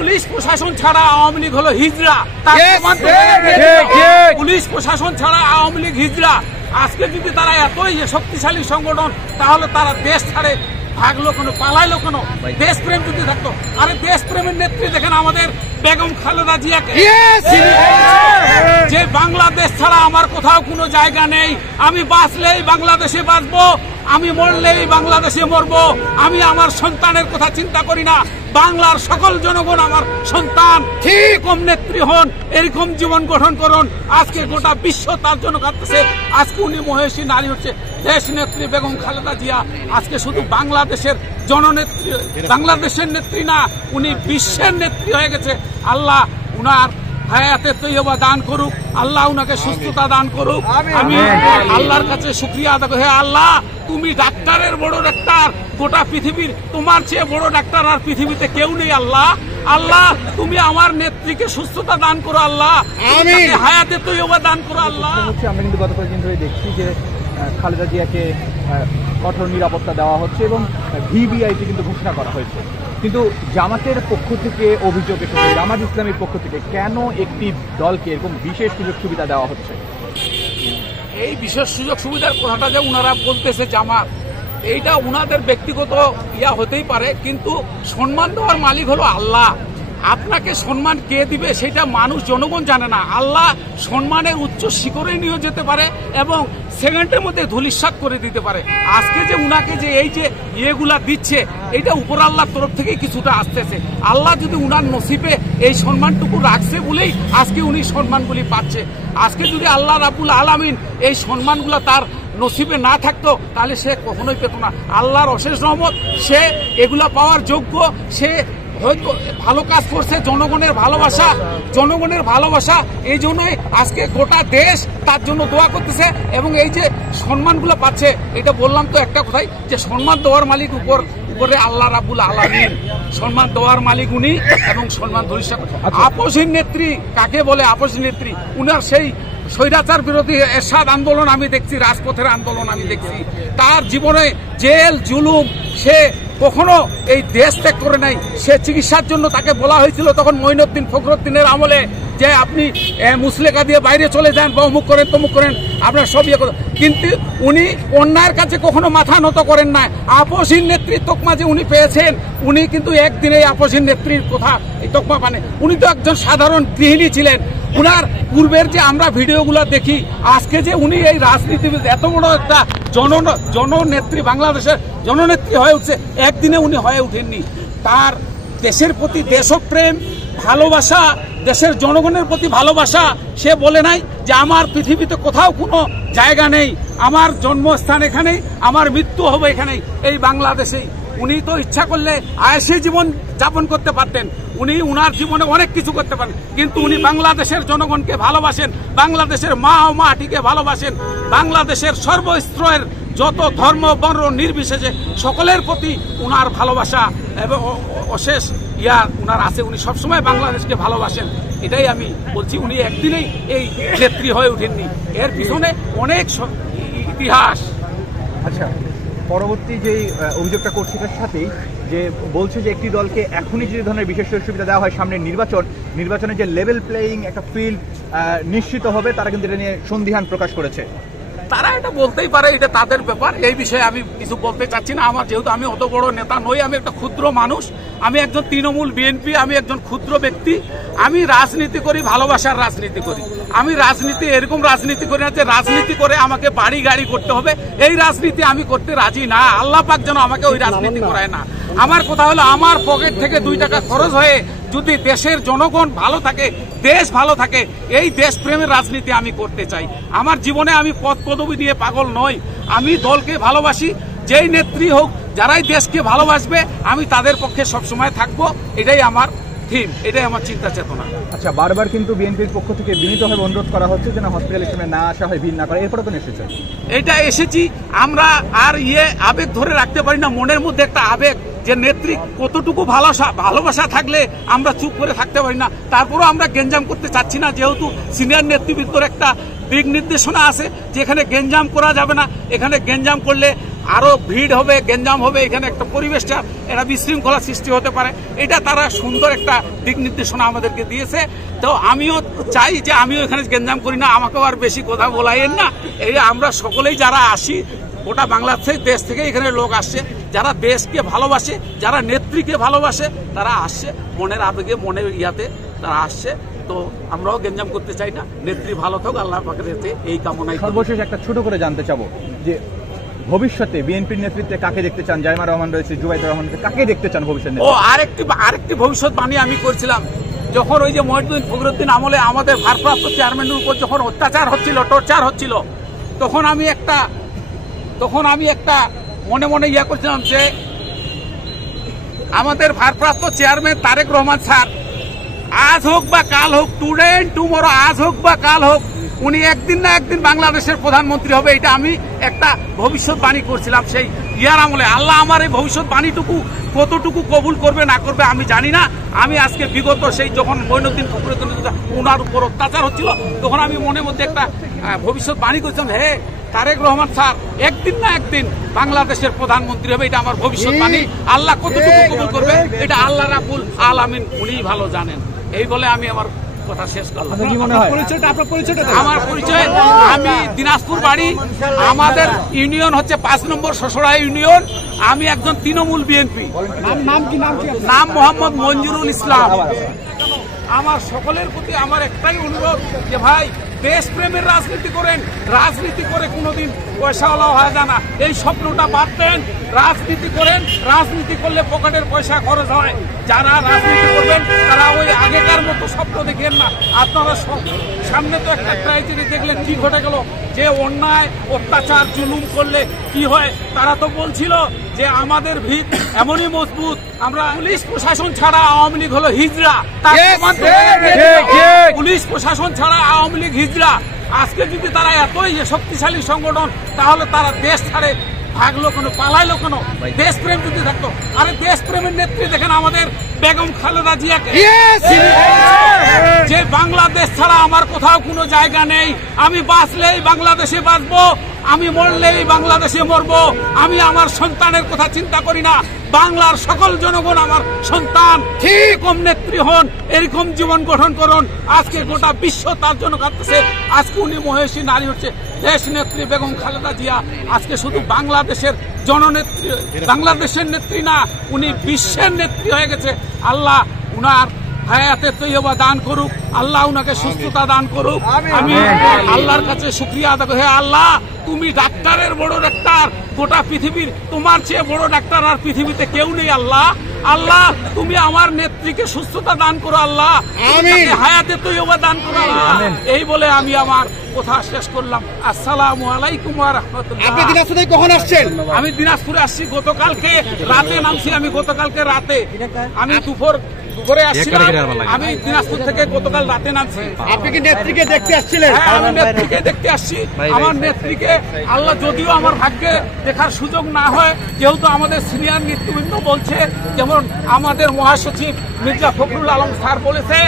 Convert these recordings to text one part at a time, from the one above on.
Police প্রশাসন ছাড়া আওয়ামী লীগ হলো হিজড়া। পুলিশ প্রশাসন ছাড়া আওয়ামী লীগ হিজড়া। আজকে যদি তারা এতই শক্তিশালী সংগঠন, তাহলে তারা দেশ ছাড়ে ভাগলো কেন, পালাইলো কেন? দেশপ্রেম যদি থাকতো, আরে দেশপ্রেমের নেত্রী দেখেন আমাদের বেগম খালেদা জিয়াকে, যে বাংলাদেশ ছাড়া আমার কোথাও কোনো জায়গা নেই, আমি বাঁচলেই বাংলাদেশে বাঁচবো, আমি মরলেই বাংলাদেশে মরবো, আমি আমার সন্তানের কথা চিন্তা করি না, বাংলার সকল জনগণ আমার সন্তান। এরকম নেত্রী হন, এরকম জীবন গঠন করুন। আজকে গোটা বিশ্ব তার জন্য কাঁদতেছে। আজকে উনি মহেশী নারী হচ্ছে দেশ নেত্রী বেগম খালেদা জিয়া। আজকে শুধু বাংলাদেশের জননেত্রী, বাংলাদেশের নেত্রী না, উনি বিশ্বের নেত্রী হয়ে গেছে। আল্লাহ উনার হায়াতে তৈয়বা দান করুক, আল্লাহ উনাকে সুস্থতা দান করুক। আমি আল্লাহর কাছে শুকরিয়া আদায় করি। হে আল্লাহ, তুমি ডাক্তারের বড় ডাক্তার, গোটা পৃথিবীর তোমার চেয়ে বড় ডাক্তার আর পৃথিবীতে কেউ নেই। আল্লাহ, আল্লাহ তুমি আমার নেত্রীকে সুস্থতা দান করো, আল্লাহ হায়াতে তৈয়বা দান করো। আল্লাহ, আমরা কিন্তু গত কয়েকদিন ধরে দেখছি যে খালেদা জিয়াকে কঠোর নিরাপত্তা দেওয়া হচ্ছে এবং ভিভিআইপি কিন্তু ঘোষণা করা হয়েছে, কিন্তু জামাতের পক্ষ থেকে অভিযোগ এসেছে, জামাত ইসলামের পক্ষ থেকে কেন একটি দলকে এরকম বিশেষ সুযোগ সুবিধা দেওয়া হচ্ছে? এই বিশেষ সুযোগ সুবিধার কথাটা যে উনারা বলতেছে জামাত, এইটা উনাদের ব্যক্তিগত ইয়া হতেই পারে, কিন্তু সম্মান দেওয়ার মালিক হলো আল্লাহ। আপনাকে সম্মান কে দিবে সেটা মানুষ জনগণ জানে না। আল্লাহ সম্মানের উচ্চ শিখরে নিয়ে যেতে পারে এবং সেকেন্ডের মধ্যে ধূলিসাৎ করে দিতে পারে। আজকে যে উনাকে যে এই যে ইয়েগুলা দিচ্ছে, এটা উপর আল্লাহর তরফ থেকে কিছুটা আসতেছে। আল্লাহ যদি উনার নসিবে এই সম্মানটুকু রাখছে বলেই আজকে উনি সম্মানগুলি পাচ্ছে। আজকে যদি আল্লাহ রাব্বুল আলামিন এই সম্মানগুলো তার নসিবে না থাকতো, তাহলে সে কখনোই পেত না। আল্লাহর অশেষ রহমত, সে এগুলা পাওয়ার যোগ্য। সে হয়তো ভালো কাজ করছে, জনগণের ভালোবাসা, জনগণের ভালোবাসা, এই জন্যই আজকে গোটা দেশ তার জন্য দোয়া করতেছে এবং এই যে সম্মানগুলো পাচ্ছে, এটা বললাম তো একটা কথাই, যে সম্মান দেওয়ার মালিক উপরে আল্লাহ রাব্বুল আলামিন, সম্মান দেওয়ার মালিক উনি এবং সম্মান ধরিষ্ঠা। আপসহীন নেত্রী কাকে বলে? আপসহীন নেত্রী উনার সেই স্বৈরাচার বিরোধী এরশাদ আন্দোলন আমি দেখছি, রাজপথের আন্দোলন আমি দেখছি। তার জীবনে জেল জুলুম, সে কখনো এই দেশ ত্যাগ করে নাই। সে চিকিৎসার জন্য তাকে বলা হয়েছিল তখন মঈনুদ্দিন ফখরুদ্দিনের আমলে, যে আপনি মুসলেকা দিয়ে বাইরে চলে যান বা অমুক করেন তমুক করেন, আপনার সব ইয়ে করেন, কিন্তু উনি অন্যায়ের কাছে কখনো মাথা নত করেন না। আপসহীন নেত্রীর তকমা যে উনি পেয়েছেন, উনি কিন্তু একদিনে আপসহীন নেত্রীর কথা এই তকমা পানে। উনি তো একজন সাধারণ গৃহিণী ছিলেন। উনার পূর্বের যে আমরা ভিডিওগুলো দেখি, আজকে যে উনি এই রাজনীতিবিদ এত বড় একটা জননেত্রী, বাংলাদেশের জননেত্রী হয়ে উঠছে, একদিনে উনি হয়ে উঠেননি। তার দেশের প্রতি দেশপ্রেম, ভালোবাসা, দেশের জনগণের প্রতি ভালোবাসা, সে বলে নাই যে আমার পৃথিবীতে কোথাও কোনো জায়গা নেই, আমার জন্মস্থান এখানেই, আমার মৃত্যু হবে এখানেই, এই বাংলাদেশেই। উনি তো ইচ্ছা করলে আয়েশি জীবন যাপন করতে পারতেন, উনি উনার জীবনে অনেক কিছু করতে পারেন, কিন্তু উনি বাংলাদেশের জনগণকে ভালোবাসেন, বাংলাদেশের মা ও মাটিকে ভালোবাসেন, বাংলাদেশের সর্বস্তরের যত ধর্ম বর্ণ নির্বিশেষে সকলের প্রতি উনার ভালোবাসা এবং অশেষ ইয়া উনার আছে। উনি সবসময় বাংলাদেশকে ভালোবাসেন, এটাই আমি বলছি। উনি একদিনেই এই নেত্রী হয়ে উঠেননি, এর পিছনে অনেক ইতিহাস। আচ্ছা, পরবর্তী যেই অভিযোগটা করছে তার সাথেই যে বলছে যে একটি দলকে এখনই যে ধরনের বিশেষ সুবিধা দেওয়া হয়, সামনে নির্বাচনে যে লেভেল প্লেয়িং একটা ফিল্ড নিশ্চিত হবে, তারা কিন্তু এটা নিয়ে সন্দিহান প্রকাশ করেছে। তারা এটা বলতেই পারে, এটা তাদের ব্যাপার, এই বিষয়ে আমি কিছু বলতে চাচ্ছি না। আমার যেহেতু আমি অত বড় নেতা নই, আমি একটা ক্ষুদ্র মানুষ, আমি একজন তৃণমূল বিএনপি, আমি একজন ক্ষুদ্র ব্যক্তি। আমি রাজনীতি করি, ভালোবাসার রাজনীতি করি। আমি রাজনীতি এরকম রাজনীতি করি না যে রাজনীতি করে আমাকে বাড়ি গাড়ি করতে হবে, এই রাজনীতি আমি করতে রাজি না। আল্লাহ পাক যেন আমাকে ওই রাজনীতি করায় না। আমার কথা হলো, আমার পকেট থেকে 2 টাকা খরচ হয়ে যদি দেশের জনগণ ভালো থাকে, দেশ ভালো থাকে, এই দেশপ্রেমের রাজনীতি আমি করতে চাই। আমার জীবনে আমি পদ পদবি নিয়ে পাগল নই, আমি দলকে ভালোবাসি। যেই নেত্রী হোক, যারাই দেশকে ভালোবাসবে, আমি তাদের পক্ষে সবসময় থাকবো, এটাই আমার থিম, এটাই আমার চিন্তা চেতনা। আচ্ছা, বারবার কিন্তু বিএনপির পক্ষ থেকে বিনীতভাবে অনুরোধ করা হচ্ছে যেন হসপিটালের সামনে না আসা হয়, ভিড় না করে, এরপরে তো এসেছে। এটা এসেছি, আমরা আর আবেগ ধরে রাখতে পারি না। মনের মধ্যে একটা আবেগ, যে নেত্রী কতটুকু ভালোবাসা থাকলে আমরা চুপ করে থাকতে পারি না। তারপরও আমরা গেঞ্জাম করতে চাচ্ছি না, যেহেতু সিনিয়র নেতৃবৃন্দর একটা দিক নির্দেশনা আছে যে এখানে গেঞ্জাম করা যাবে না, এখানে গেঞ্জাম করলে আরো ভিড় হবে, গেঞ্জাম হবে, এখানে একটা পরিবেশটা একটা বিশৃঙ্খলা সৃষ্টি হতে পারে। এটা তারা সুন্দর একটা দিক নির্দেশনা আমাদেরকে দিয়েছে। তো আমিও চাই যে আমিও এখানে গেঞ্জাম করি না, আমাকেও আর বেশি কথা বলাইয়েন না। এই আমরা সকলেই যারা আসি গোটা বাংলাদেশ দেশ থেকে এখানে লোক আসছে, যারা দেশকে ভালোবাসে, যারা নেত্রীকে ভালোবাসে, তারা আসছে মনের আবেগে, মনের ইয়াতে তারা আসছে। তো আমরাও গেঞ্জাম করতে চাই না। নেত্রী ভালো থাক, আল্লাহ পাকের কাছে এই কামনাই। সর্বশেষ একটা ছোট করে জানতে চাবো যে ভবিষ্যতে বিএনপির নেতৃত্বে কাকে দেখতে চান? জাইমা রহমান রয়েছে, জুবাইদুর রহমান, কাকে দেখতে চান ভবিষ্যতে? ও আরেকটি ভবিষ্যৎবাণী আমি করছিলাম, যখন ওই যে মহিউদ্দিন ফখরুদ্দিন আমলে আমাদের ভারপ্রাপ্ত চেয়ারম্যানের উপর যখন অত্যাচার হচ্ছিল, টর্চার হচ্ছিল, তখন আমি একটা মনে মনে ইয়া করছিলাম যে আমাদের ভারপ্রাপ্ত চেয়ারম্যান তারেক রহমান স্যার আজ হোক বা কাল হোক, টুডে এন্ড টুমরো, আজ হোক বা কাল হোক, উনি একদিন না একদিন বাংলাদেশের প্রধানমন্ত্রী হবে। এটা আমি একটা ভবিষ্যৎবাণী করছিলাম সেই ইয়ার আমলে। আল্লাহ আমার এই ভবিষ্যৎবাণীটুকু কতটুকু কবুল করবে না করবে আমি জানি না। আমি আজকে বিগত সেই যখন মঈনুদ্দিন ফখরুদ্দিন ওনার উপর অত্যাচার হচ্ছিল, তখন আমি মনের মধ্যে একটা ভবিষ্যৎবাণী করছিলাম, হে তারেক রহমান স্যার একদিন না একদিন বাংলাদেশের প্রধানমন্ত্রী হবে। এটা আমার ভবিষ্যৎবাণী। আল্লাহ কতটুকু কবুল করবে এটা আল্লাহ রাব্বুল আলামিন উনিই ভালো জানেন। এই বলে আমি আমার কথা শেষ করলাম। আমার পরিচয়, আমি দিনাজপুর বাড়ি, আমাদের ইউনিয়ন হচ্ছে 5 নম্বর শোষড়া ইউনিয়ন। আমি একজন তৃণমূল বিএনপি। নাম মোহাম্মদ মঞ্জুরুল ইসলাম। আমার সকলের প্রতি আমার একটাই অনুরোধ যে ভাই দেশপ্রেমের রাজনীতি করেন, রাজনীতি করে কোনোদিন পয়সাওয়ালা হয়ে যায় না, এই স্বপ্নটা বাদ দেন। রাজনীতি করেন, রাজনীতি করলে পকেটের পয়সা খরচ হয়। যারা রাজনীতি করবেন তারা ওই আগেকার মতো স্বপ্ন দেখেন না। আপনারা সামনে তো একটা ট্র্যাজেডি দেখলেন, কি ঘটে গেল, যে অন্যায় অত্যাচার জুলুম করলে কি হয়। তারা তো বলছিল যে আমাদের ভিত এমনই মজবুত, আমরা পুলিশ প্রশাসন ছাড়া আওয়ামী লীগ হলো হিজড়া। পুলিশ প্রশাসন ছাড়া আওয়ামী লীগ হিজড়া। আজকে যদি তারা এতই শক্তিশালী সংগঠন, তাহলে তারা দেশ ছাড়ে ভাগলো কেন, পালাইলো কেন? দেশপ্রেম যদি থাকতো। আরে দেশপ্রেমের নেত্রী দেখেন আমাদের বেগম খালেদা জিয়াকে, যে বাংলাদেশ ছাড়া আমার কোথাও কোনো জায়গা নেই, আমি বাঁচলেই বাংলাদেশে বাঁচবো, আমি মরলেই বাংলাদেশে মরবো, আমি আমার সন্তানের কথা চিন্তা করি না, বাংলার সকল জনগণ আমার সন্তান। এরকম নেত্রী হন, এরকম জীবন গঠন করুন। আজকে গোটা বিশ্ব তার জন্য কাঁদতেছে। আজকে উনি মহেশী নারী হচ্ছে দেশ নেত্রী বেগম খালেদা জিয়া। আজকে শুধু বাংলাদেশের জননেত্রী, বাংলাদেশের নেত্রী না, উনি বিশ্বের নেত্রী হয়ে গেছে। আল্লাহ উনার হায়াতে তৈয়বা দান করুক, আল্লাহ উনাকে সুস্থতা দান করুক। আমি আল্লাহর কাছে শুকরিয়া আদায় করি, হে আল্লাহ তুমি ডাক্তারের বড় ডাক্তার, গোটা পৃথিবীর তোমার চেয়ে বড় ডাক্তার আর পৃথিবীতে কেউ নেই। আল্লাহ আল্লাহ তুমি আমার নেত্রীকে সুস্থতা দান করো, আল্লাহ হায়াতে তৈয়বা দান করো আল্লাহ। এই বলে আমি আমার কথা শেষ করলাম। আসসালামু আলাইকুম ওয়া রাহমাতুল্লাহ। আপনি দিনাজপুরে কখন আসছেন? আমি দিনাজপুরে আসছি গতকালকে রাতে নামছি। আমি গতকালকে রাতে, আমি দুপুরে আসছিলাম। আমি দিনাজপুর থেকে গতকাল রাতে নামছি। আপনি কি নেত্রীকে দেখতে আসছিলেন? হ্যাঁ, আমি নেত্রীকে দেখতে আসছি। আমার নেত্রীকে আল্লাহ যদিও আমার ভাগ্যে দেখার সুযোগ না হয়, যেহেতু আমাদের সিনিয়র নেতৃবৃন্দ বলছে, যেমন আমাদের মহাসচিব মির্জা ফখরুল আলম স্যার বলেছে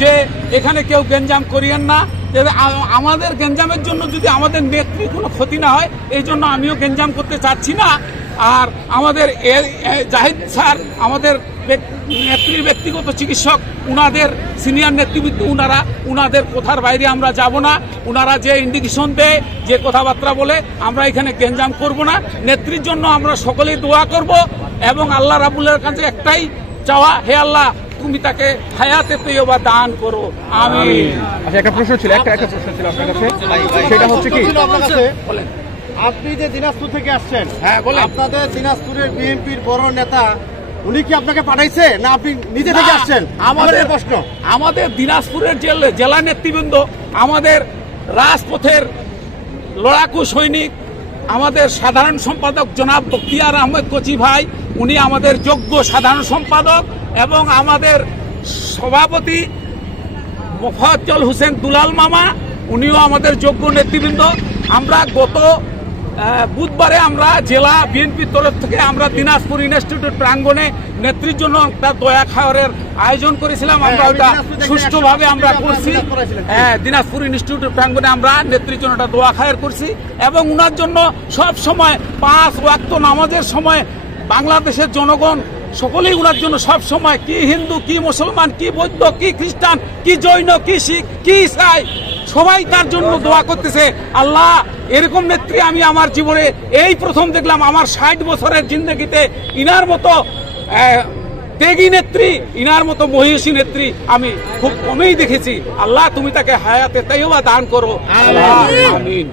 যে এখানে কেউ গেঞ্জাম করিয়েন না। আমাদের গেঞ্জামের জন্য যদি আমাদের নেত্রী কোনো ক্ষতি না হয়, এই জন্য আমিও গেঞ্জাম করতে চাচ্ছি না। আর আমাদের জাহিদ স্যার, আমাদের নেত্রীর ব্যক্তিগত চিকিৎসক, উনাদের সিনিয়র নেতৃবৃন্দ, উনাদের কথার বাইরে আমরা যাব না। উনারা যে ইন্ডিকেশন দেয়, যে কথাবার্তা বলে, আমরা এখানে গেঞ্জাম করব না। নেত্রীর জন্য আমরা সকলেই দোয়া করব এবং আল্লাহ রাব্বুলের কাছে একটাই চাওয়া, হে আল্লাহ তুমি তাকে হায়াতে তৈয়বা দান করো, আমিন। আচ্ছা, একটা প্রশ্ন ছিল আপনার কাছে, সেটা হচ্ছে কি, বলেন। আপনি যে দিনাজপুর থেকে আসছেন, হ্যাঁ বলেন। আপনাদের দিনাজপুরের বিএনপির বড় নেতা উনি কি আপনাকে পাঠাইছে না আপনি নিজে থেকে আসছেন? আমাদের প্রশ্ন, আমাদের দিনাজপুরের জেলা নেতৃবৃন্দ, আমাদের রাজপথের লড়াকু সৈনিক, আমাদের সাধারণ সম্পাদক জনাব বখতিয়ার আহমেদ কচি ভাই, উনি আমাদের যোগ্য সাধারণ সম্পাদক, এবং আমাদের সভাপতি মোফাজ্জল হোসেন দুলাল মামা, উনিও আমাদের যোগ্য নেতৃবৃন্দ। আমরা গত বুধবারে আমরা জেলা বিএনপির তরফ থেকে আমরা দিনাজপুর ইনস্টিটিউট প্রাঙ্গণে নেত্রীর জন্য একটা দয়া খাওয়ারের আয়োজন করেছিলাম। আমরা ওটা সুষ্ঠুভাবে আমরা করছি। দিনাজপুর ইনস্টিটিউট প্রাঙ্গণে আমরা নেত্রীর জন্য একটা দোয়া খায়ের করছি এবং উনার জন্য সব সময় 5 ওয়াক্ত নামাজের সময় বাংলাদেশের জনগণ সকলেই উনার জন্য সব সময়, কি হিন্দু, কি মুসলমান, কি বৌদ্ধ, কি খ্রিস্টান, কি জৈন, কি শিখ, কি ইসাই, সবাই তার জন্য দোয়া করতেছে। আল্লাহ, এরকম নেত্রী আমি আমার জীবনে এই প্রথম দেখলাম। আমার 60 বছরের জিন্দগিতে ইনার মতো ত্যাগী নেত্রী, ইনার মতো মহিষী নেত্রী আমি খুব কমেই দেখেছি। আল্লাহ, তুমি তাকে হায়াতে তাইয়্যিবা দান করো। আমিন।